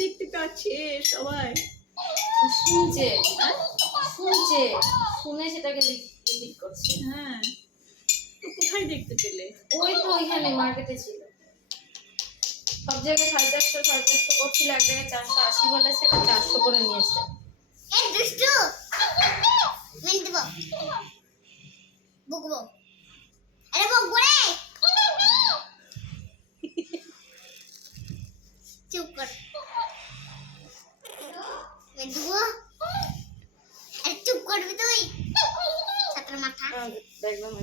দেখতে পাচ্ছে সবাই শুনছে হ্যাঁ? শুনছে শুনে সেটাকে রিপিট করছে। হ্যাঁ তো কোথায় দেখতে পেলে? ওই তো ওইখানে মার্কেটে ছিল। সব জায়গায় সাড়ে চারশো সাড়ে চারশো করছিল এক জায়গায় চারশো আশি বলেছে এটা চারশো করে নিয়েছে। এই দুষ্টু! বকবো। আরে বকবো রে! চুপ কর। డయాగ్నోమ్